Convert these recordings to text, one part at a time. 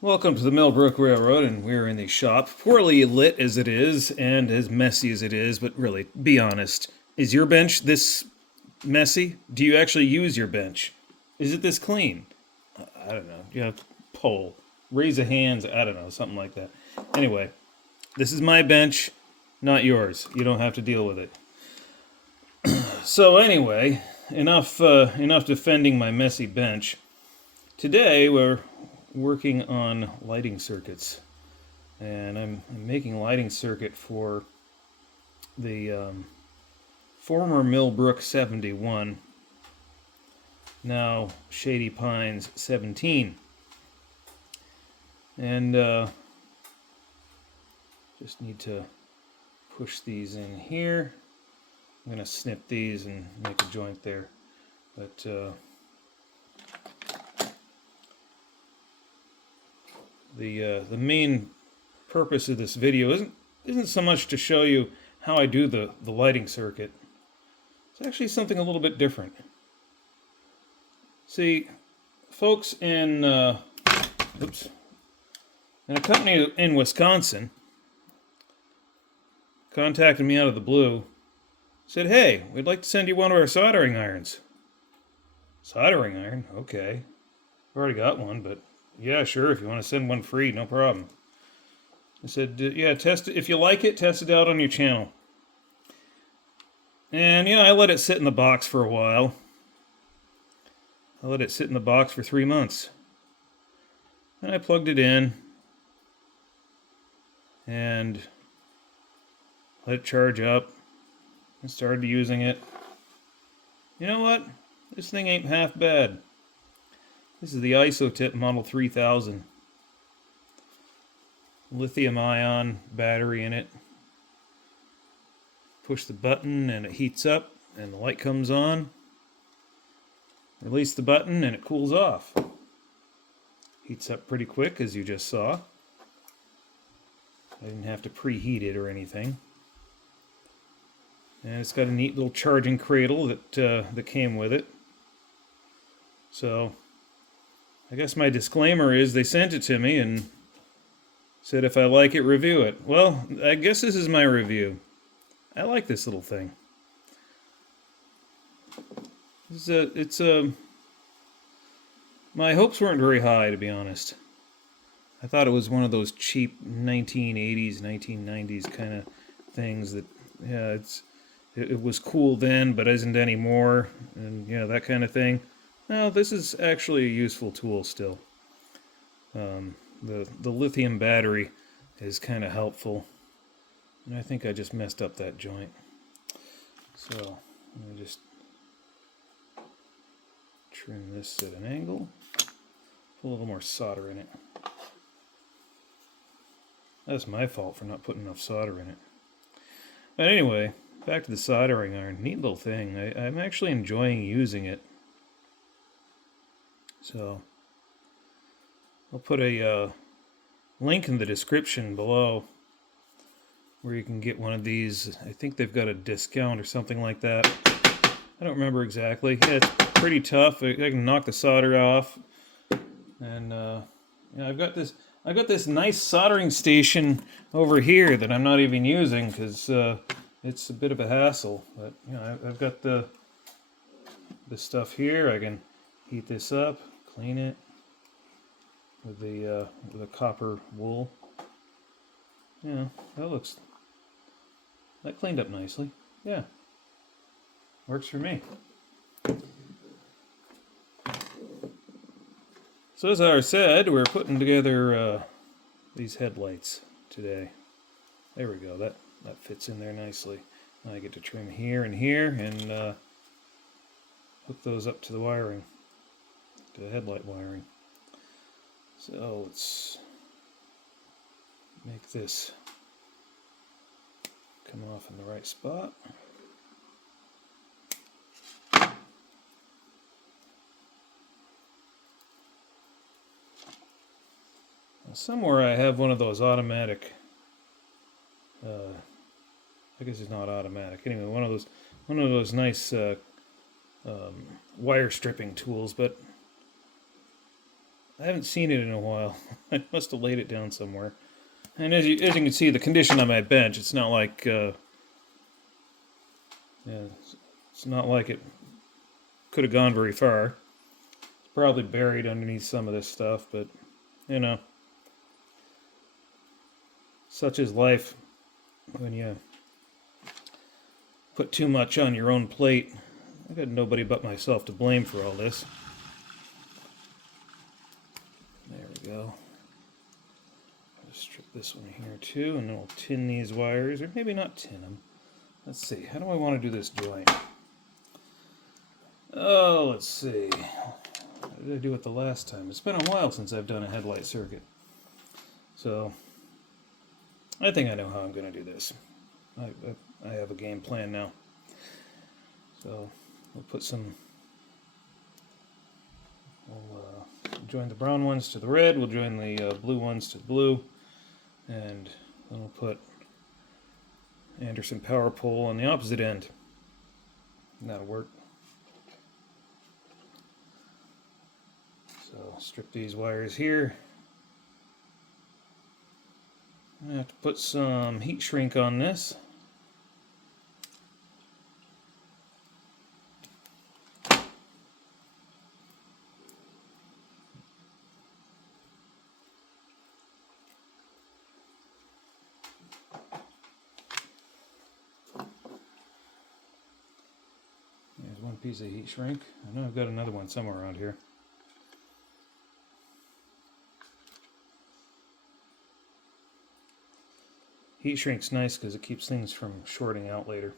Welcome to the Millbrook Railroad, and we're in the shop. Poorly lit as it is, and as messy as it is, but really, be honest. Is your bench this messy? Do you actually use your bench? Is it this clean? I don't know. You know, poll. Raise a hands. I don't know. Something like that. Anyway, this is my bench, not yours. You don't have to deal with it. So anyway, enough defending my messy bench. Today we're working on lighting circuits, and I'm making a lighting circuit for the former Millbrook 71, now Shady Pines 17, and just need to push these in here. I'm going to snip these and make a joint there, but the main purpose of this video isn't so much to show you how I do the lighting circuit. It's actually something a little bit different. See, folks in a company in Wisconsin contacted me out of the blue, said, "Hey, we'd like to send you one of our soldering irons." Soldering iron? Okay. I've already got one, but yeah, sure, if you want to send one free, no problem. I said, yeah, test it. If you like it, test it out on your channel. And, I let it sit in the box for a while. I let it sit in the box for 3 months. And I plugged it in and let it charge up and started using it. You know what? This thing ain't half bad. This is the Isotip Model 3000. Lithium-ion battery in it. Push the button and it heats up and the light comes on. Release the button and it cools off. Heats up pretty quick, as you just saw. I didn't have to preheat it or anything. And it's got a neat little charging cradle that came with it. So I guess my disclaimer is they sent it to me and said if I like it, review it. Well, I guess this is my review. I like this little thing. My hopes weren't very high, to be honest. I thought it was one of those cheap 1980s, 1990s kind of things that, yeah, it was cool then, but isn't anymore, and that kind of thing. No, this is actually a useful tool still. The lithium battery is kind of helpful, and I think I just messed up that joint. So let me just trim this at an angle. Put a little more solder in it. That's my fault for not putting enough solder in it. But anyway, back to the soldering iron. Neat little thing. I'm actually enjoying using it. So I'll put a link in the description below where you can get one of these. I think they've got a discount or something like that. I don't remember exactly. Yeah, it's pretty tough. I can knock the solder off. And I've got this nice soldering station over here that I'm not even using because it's a bit of a hassle. But I've got the stuff here. I can heat this up, clean it with the copper wool. Yeah, that cleaned up nicely. Yeah, works for me. So as I said, we're putting together these headlights today. There we go. That fits in there nicely. Now I get to trim here and here and hook those up to the wiring, to the headlight wiring. So let's make this come off in the right spot. Somewhere I have one of those automatic, I guess it's not automatic. Anyway, one of those nice wire stripping tools, but I haven't seen it in a while. I must have laid it down somewhere. And as you can see, the condition on my bench, it's not like, yeah, it's not like it could have gone very far. It's probably buried underneath some of this stuff, but, you know, such is life when you put too much on your own plate. I got nobody but myself to blame for all this. There we go. Strip this one here too, and then we'll tin these wires, or maybe not tin them. Let's see, how do I want to do this joint? Oh, let's see. How did I do it the last time? It's been a while since I've done a headlight circuit. So, I think I know how I'm going to do this. I have a game plan now. So, we'll put some... We'll join the brown ones to the red, we'll join the blue ones to the blue, and then we'll put Anderson power pole on the opposite end. And that'll work. So strip these wires here. I have to put some heat shrink on this. There's one piece of heat shrink. I know I've got another one somewhere around here. Heat shrink's nice because it keeps things from shorting out later.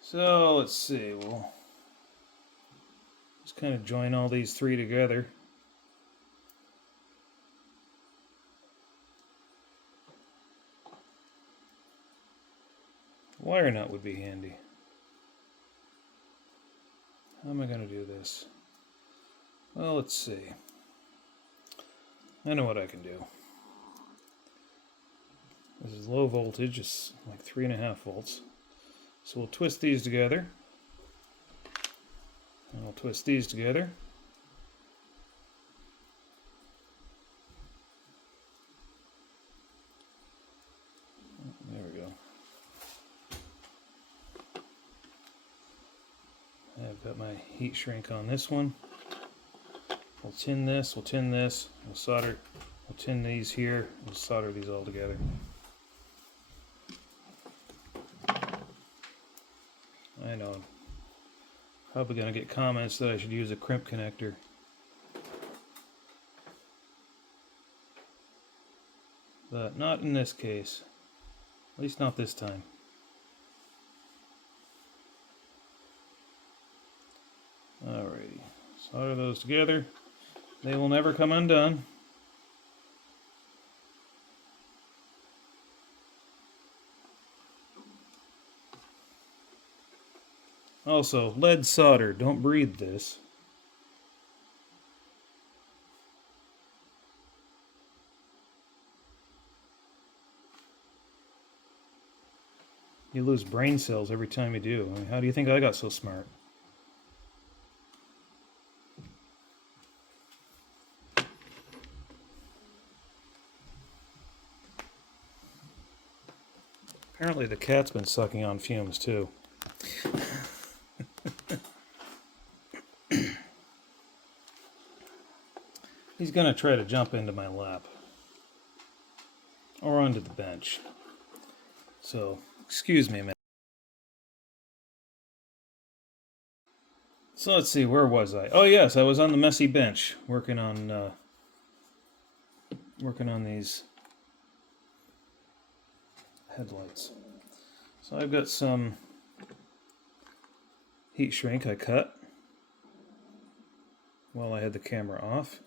So let's see, we'll just kind of join all these three together. Wire nut would be handy. How am I going to do this? Well, let's see. I know what I can do. This is low voltage, it's like 3.5 volts. So we'll twist these together. And we'll twist these together. There we go. I've got my heat shrink on this one. We'll tin this, we'll tin this, we'll solder, we'll tin these here, we'll solder these all together. I know, I'm probably going to get comments that I should use a crimp connector. But not in this case. At least not this time. Alrighty, solder those together. They will never come undone. Also, lead solder, don't breathe this. You lose brain cells every time you do. I mean, how do you think I got so smart? Apparently the cat's been sucking on fumes too. He's going to try to jump into my lap. Or onto the bench. So, excuse me, man. So let's see, where was I? Oh yes, I was on the messy bench, working on these headlights. So I've got some heat shrink I cut while I had the camera off.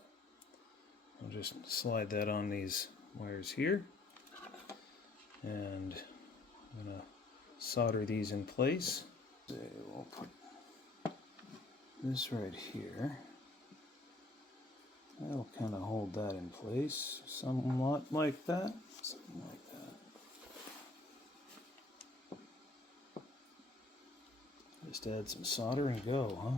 I'll just slide that on these wires here, and I'm going to solder these in place. So we'll put this right here. That'll kind of hold that in place, somewhat like that, something like that. Just add some solder and go, huh?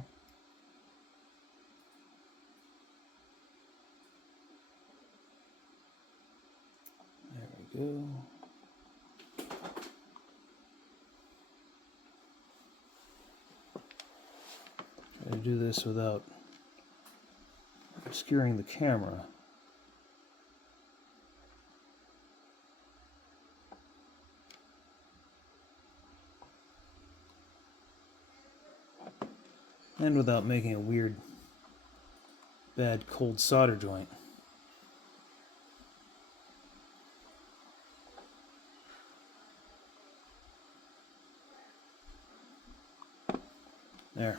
we go. Try to do this without obscuring the camera. And without making a weird, bad cold solder joint. There.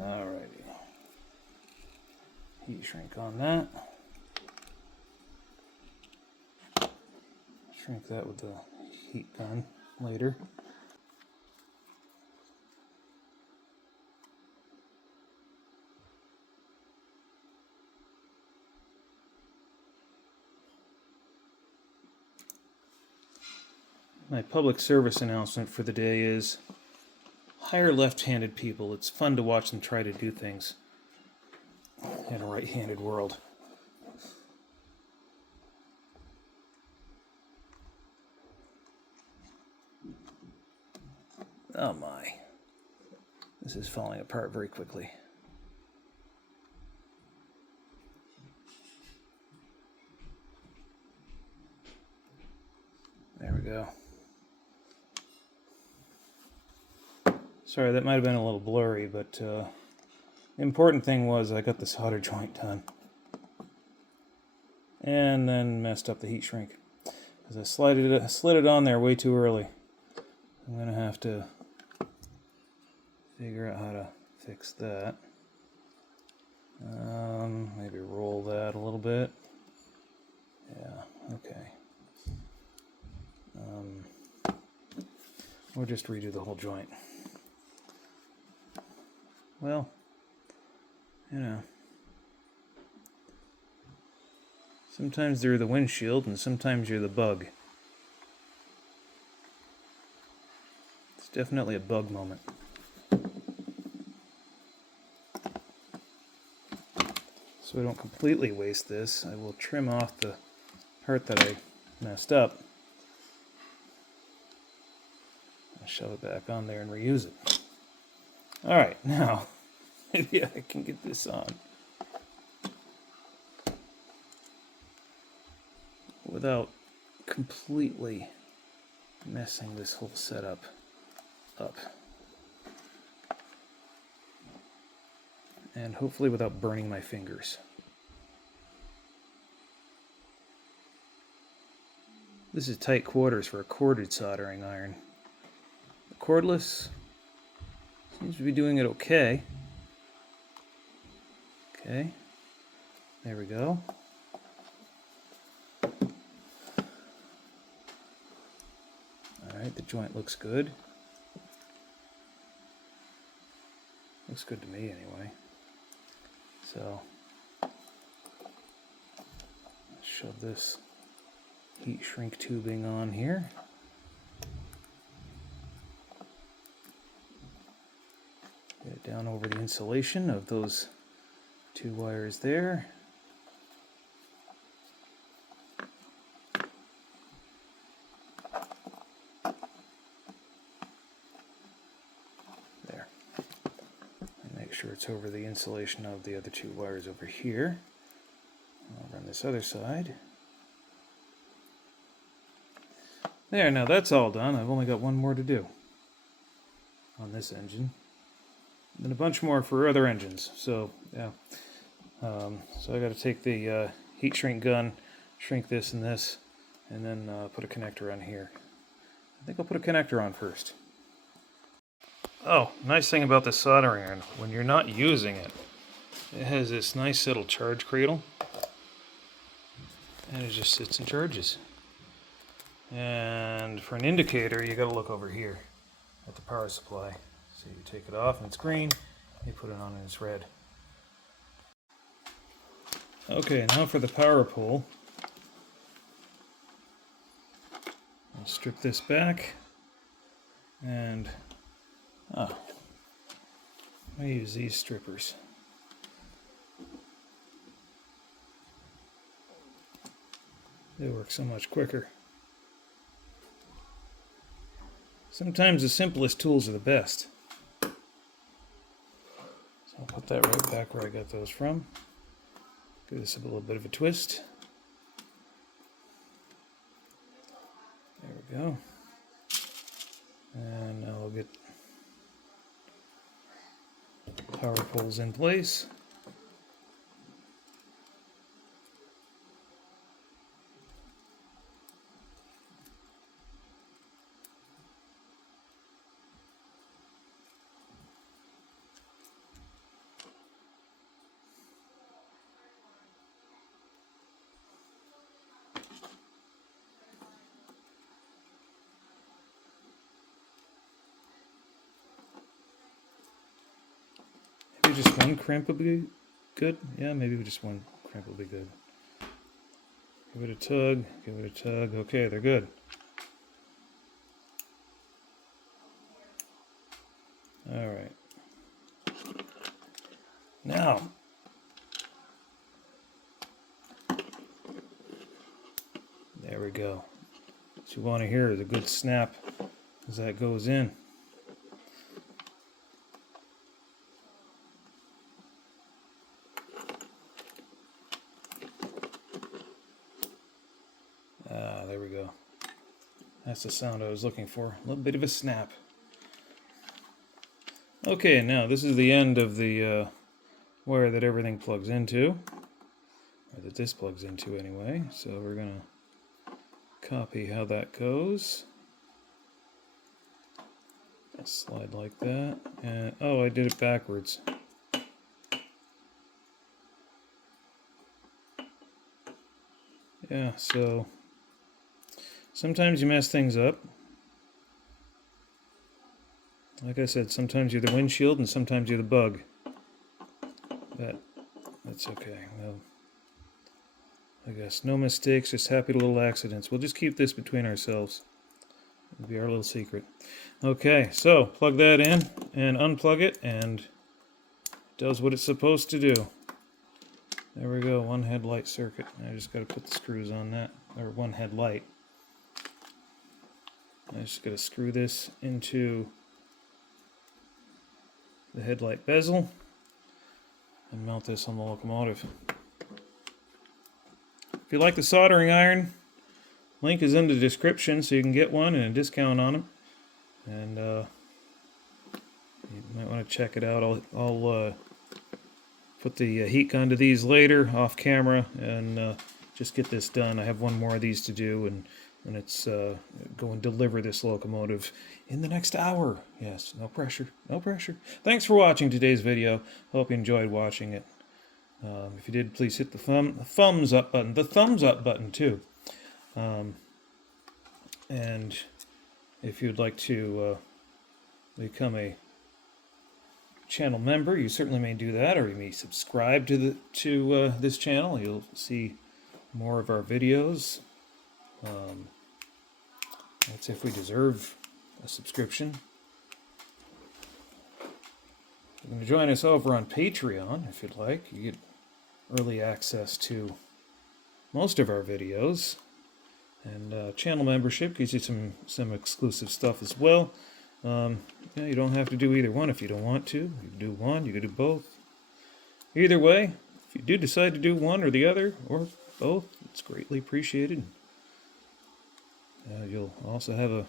Alrighty. Heat shrink on that. Shrink that with the heat gun later. My public service announcement for the day is hire left-handed people. It's fun to watch them try to do things in a right-handed world. Oh my. This is falling apart very quickly. There we go. Sorry, that might have been a little blurry, but the important thing was I got the solder joint done. And then messed up the heat shrink. Because I slid it on there way too early. I'm going to have to figure out how to fix that. Maybe roll that a little bit. Yeah, okay. Or just redo the whole joint. Well, you know. Sometimes they're the windshield and sometimes you're the bug. It's definitely a bug moment. So I don't completely waste this, I will trim off the part that I messed up. I'll shove it back on there and reuse it. Alright, now, maybe I can get this on without completely messing this whole setup up. And hopefully without burning my fingers. This is tight quarters for a corded soldering iron. The cordless seems to be doing it okay. Okay, there we go. Alright, the joint looks good. Looks good to me anyway. So, let's shove this heat shrink tubing on here. Get it down over the insulation of those two wires there. There. And make sure it's over the insulation of the other two wires over here. Over on this other side. There, now that's all done. I've only got one more to do on this engine. And a bunch more for other engines. So, yeah. So I got to take the heat shrink gun, shrink this and this, and then put a connector on here. I think I'll put a connector on first. Oh, nice thing about the soldering iron, when you're not using it, it has this nice little charge cradle, and it just sits and charges. And for an indicator, you got to look over here at the power supply. So you take it off and it's green, you put it on and it's red. Okay, now for the power pole. I'll strip this back and I use these strippers. They work so much quicker. Sometimes the simplest tools are the best. So I'll put that right back where I got those from. Give this a little bit of a twist. There we go. And now I'll get power poles in place. Maybe just one crimp would be good. Yeah, maybe just one crimp will be good. Give it a tug, give it a tug. Okay, they're good. All right. Now, there we go. What you want to hear is a good snap as that goes in. There we go. That's the sound I was looking for. A little bit of a snap. Okay, now this is the end of the wire that everything plugs into, or that this plugs into anyway. So we're going to copy how that goes. Slide like that. And oh, I did it backwards. Yeah, so sometimes you mess things up. Like I said, sometimes you're the windshield and sometimes you're the bug. That's okay. Well, I guess no mistakes, just happy little accidents. We'll just keep this between ourselves. It'll be our little secret. Okay, so plug that in and unplug it, and it does what it's supposed to do. There we go, one headlight circuit. I just got to put the screws on that, or one headlight. I just got to screw this into the headlight bezel and mount this on the locomotive. If you like the soldering iron, link is in the description so you can get one and a discount on them. And you might want to check it out. I'll put the heat gun to these later off camera and just get this done. I have one more of these to do, and it's go and deliver this locomotive in the next hour. Yes, no pressure, no pressure. Thanks for watching today's video. Hope you enjoyed watching it. If you did, please hit the thumbs up button too. And if you'd like to become a channel member, you certainly may do that, or you may subscribe to this channel. You'll see more of our videos. That's if we deserve a subscription. You can join us over on Patreon if you'd like. You get early access to most of our videos, and channel membership gives you some exclusive stuff as well. Yeah, you don't have to do either one if you don't want to. You can do one, you can do both. Either way, if you do decide to do one or the other, or both, it's greatly appreciated. You'll also have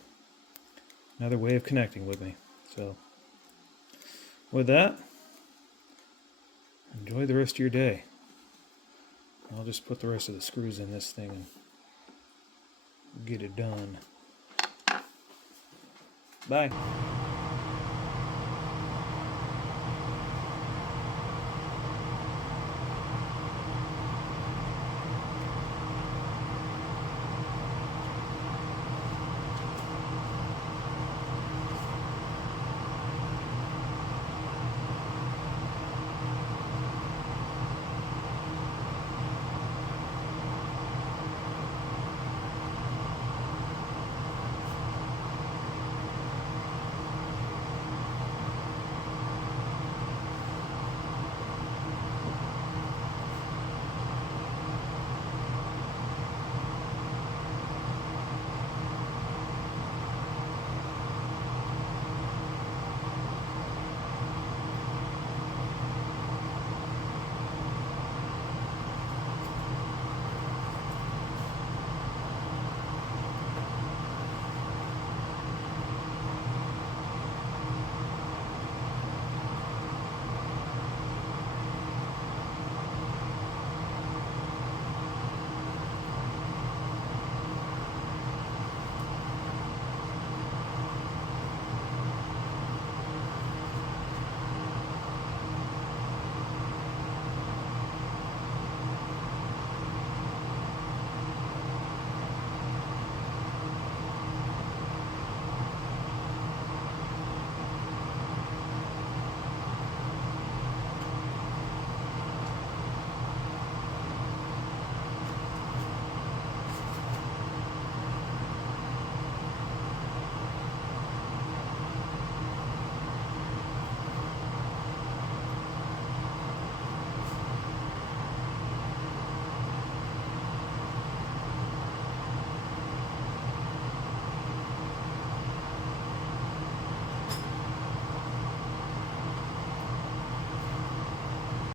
another way of connecting with me. So, with that, enjoy the rest of your day. I'll just put the rest of the screws in this thing and get it done. Bye.